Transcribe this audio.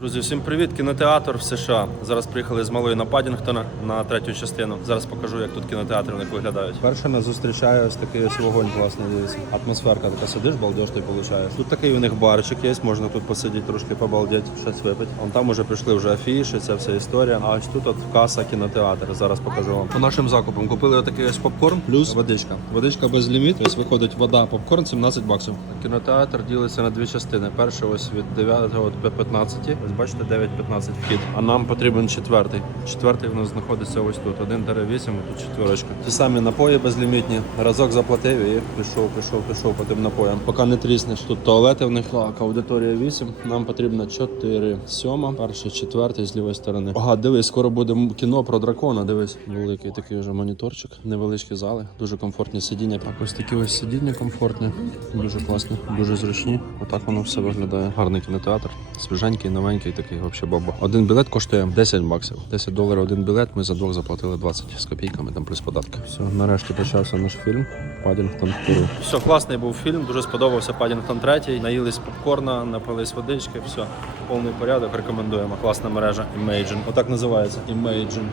Друзі, всім привіт! Кінотеатр в США. Зараз приїхали з малої на Падінгтона на третю частину. Зараз покажу, як тут кінотеатри них виглядають. Перше нас зустрічає ось такий ось вогонь класний. Дивіться. Атмосферка така сидиш, балдеж ти получаєш. Тут такий у них барчик є, можна тут посидіти, трошки побалдеть, щось випити. Вон там уже прийшли вже афіші, ця вся історія. А ось тут от каса кінотеатр. Зараз покажу вам. По нашим закупам купили отакий ось попкорн плюс водичка. Водичка без ліміт. Ось виходить вода, попкорн 17 баксів. Кінотеатр ділиться на дві частини. Перша ось від 9 до 15. Ось бачите, 9-15 вхід. А нам потрібен четвертий. Четвертий у нас знаходиться ось тут. 1 8 тут четверочка. Ті самі напої безлімітні. Разок заплатив і пішов, пішов, пішов по тим напоям. Поки не тріснеш. Тут туалети в них. Так, аудиторія 8. Нам потрібно 4. Сьома, перший, четвертий з лівої сторони. Ага, дивись, скоро буде кіно про дракона. Дивись, великий такий вже моніторчик, невеличкі зали, дуже комфортні сидіння. Так, ось такі ось сидіння комфортні, дуже класні, дуже зручні. Отак воно все виглядає. Гарний кінотеатр, свіженький, новенький, такий взагалі баба. Один білет коштує 10 баксів. 10 доларів один білет. Ми за двох заплатили 20 з копійками, там плюс податки. Все, нарешті почався наш фільм. Падінгтон Туру. Все, класний був фільм, дуже сподобався Падінгтон 3. Наїлись попкорна, напились водички, все, повний порядок, рекомендуємо. Класна мережа Imagine. Отак називається Imagine.